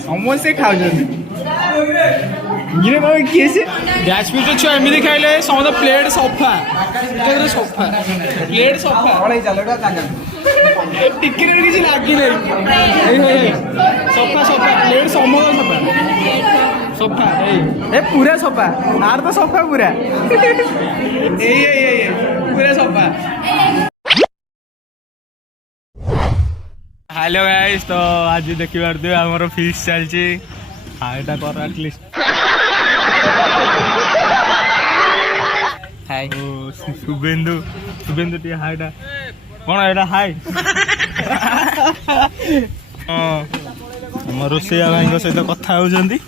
समोसे खाऊ किए से ब्याच भी छुआ एमती खाइले समस्त प्लेट सफा सफा प्लेट सफा टिके किसी लगे सफा सफा प्लेट समस्त सफा सफा ए पूरा सफा आर तो सफा पूरा पूरा सफा। हेलो गाइस, तो आज देखी पारे आमर फिस्ट चलती हाईटा कर एटलिस्ट हाय शुभेन्दु शुभेन्दु टी हाईटा कौन एटा हाय हम रोसैया भाई सहित कथा होउछंती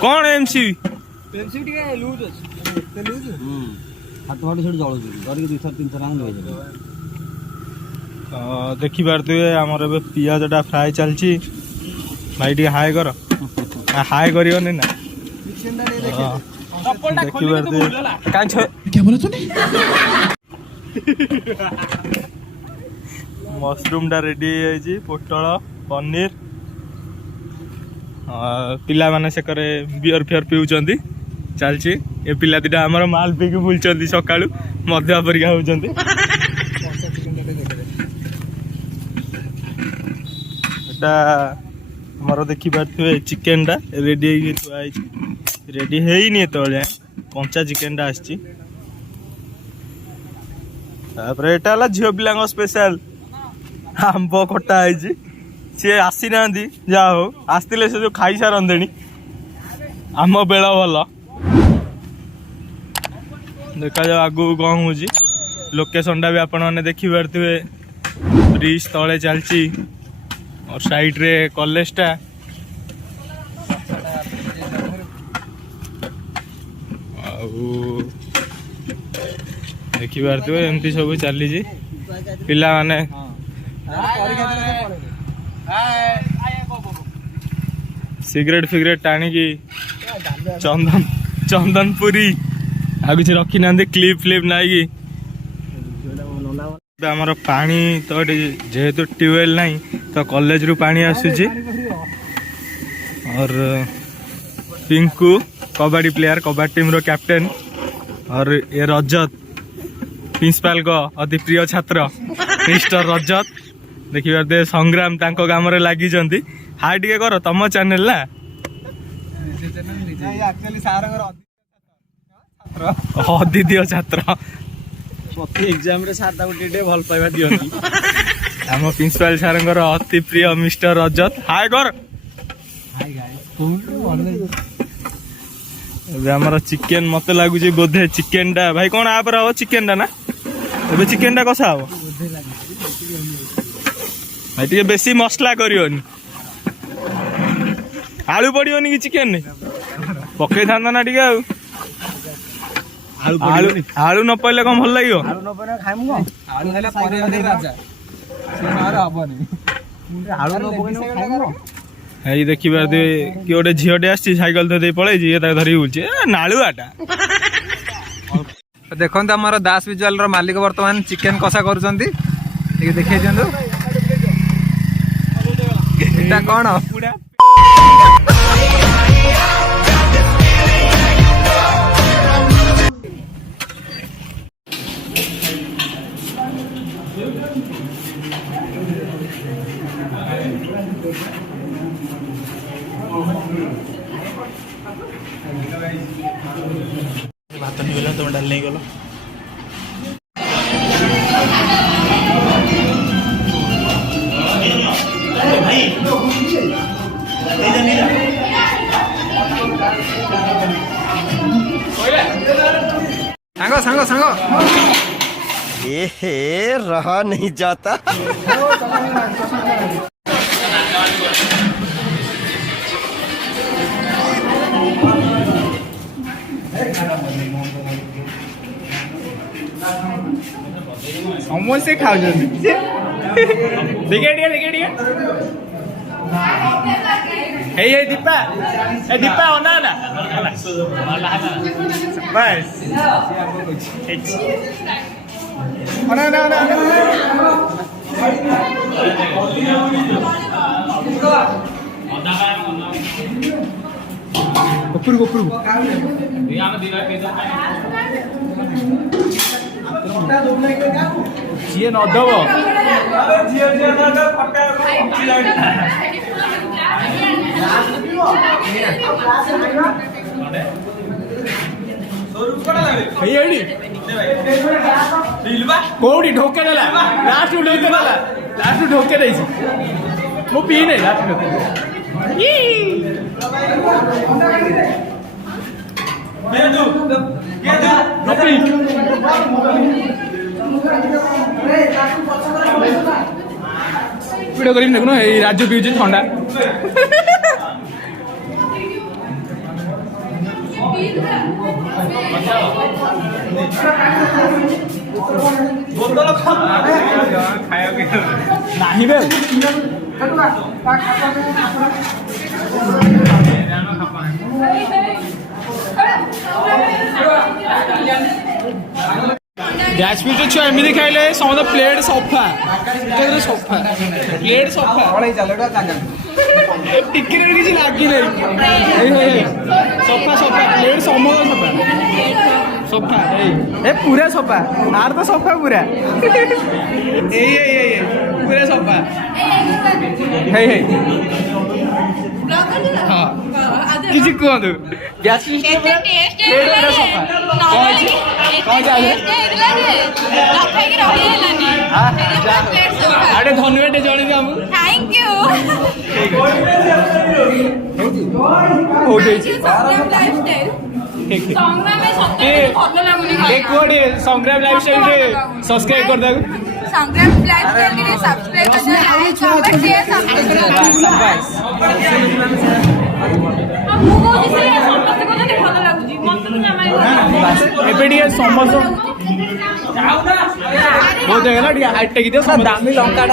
कौन एमसी एमसी टिके लूज अछि लूज हाथ फाट छड़ जळुछ गरी 2-3 राउंड हो जाबे। देखी पारे आमर ए पियाजटा फ्राए चलती भाई टी हाय कर हाय करियोनी ना देखी पारे क्या बोला तूने मशरूम टा रेडी है पोटल पनीर पिला माने से करे बियर फियर पिउचंती चलची ए पिला दिटा हमर माल पी के बुलचंती सकाळू मध्य परिका होचंती एटा हमर देखि पारथुए चिकन टा रेडी है थुआई रेडी हेइनी एतळे कंचा चिकन टा आछि तापर एटा ला झियो पिलांग स्पेशल आंब खट्टा है सी आसी ना जा हो आसते से जो खाई सारंदे आम बेल भल देखा जाओ आगू कौन हो लोकेशन टा भी आपण मैंने देखी पारे ब्रिज तले चलती और साइड रे कॉलेज टा देखी पारे एमती सब चली पिला माने सिगरेट फिगरेट टाणी चंदन चंदनपुरी आ किसी रखी ना क्लिप फ्लिप नाई आमर पानी तो जेहेतु ट्यूबवेल नहीं तो कॉलेज रु पानी आसूची और पिंकू कबड्डी प्लेयर कबड्डी टीम रो कैप्टेन और ये रजत प्रिंसिपाल को अति प्रिय छात्र मिस्टर रजत देखी पारे संग्राम तांको काम रे लागी जंती हाय टिके कर तम चैनल ना अद्वितीय छात्र प्रति एग्जाम रे सार ताको टेटे भल पाइबा दियनी आम प्रिंसिपाल सारंगर अति प्रिय मिस्टर रजत हाय कर हाय गाइस आमर चिकेन मत लगुच बोधे चिकेन टा भाई कौन आप हम चिकेन टा ना ए चिकेन टा कसा हम भाई टे बेसी मसला करियोनी आलू पड़ियोनी कि चिकेन ने पकई था ना टे आलू आलू न पड़े कौन भल लगे आलू न पने खाइमु आलू खाइला परे राजा से मार हबनी आलू न पने खाइमु है देखी पारे कि गोटे झीटे आसी साइकेल धरी पड़े धरी बुलचे नालुआटा देखो आम दास विजुअल मालिक बर्तमान चिकेन कषा कर देखिए दिखाई कौन भात नहीं गला तुम डाल नहीं गलो सांगो सांगो सांगो ए रहा नहीं जाता समोसे खाऊ देखिए Hey, hey, Dipa. Hey, Dipa, ona na. Bas. Ona na. Gopur. Cie no dobo. कोड़ी ढोके देला लास्ट ढोके देछि मो पी नै लास्ट ढोके वीडियो करी देखुन ए राज्य पिउछि ठंडा बोतल नाही बे गैस भी छुआ एमती खाइले समस्त प्लेट सफा सफा प्लेट सफा टिके किसी लगे सफा प्लेट समस्त सफा ए पूरा सफा आर तो सफा पूरा पूरा सफा किसी कहतु गैस अरे धन्यवाद जन thank you Sangram lifestyle subscribe कर दो संग्राम लाइफस्टाइल के लिए सब्सक्राइब करना लाइक कमेंट शेयर सब्सक्राइब हाइट टेक दियो दामी लंका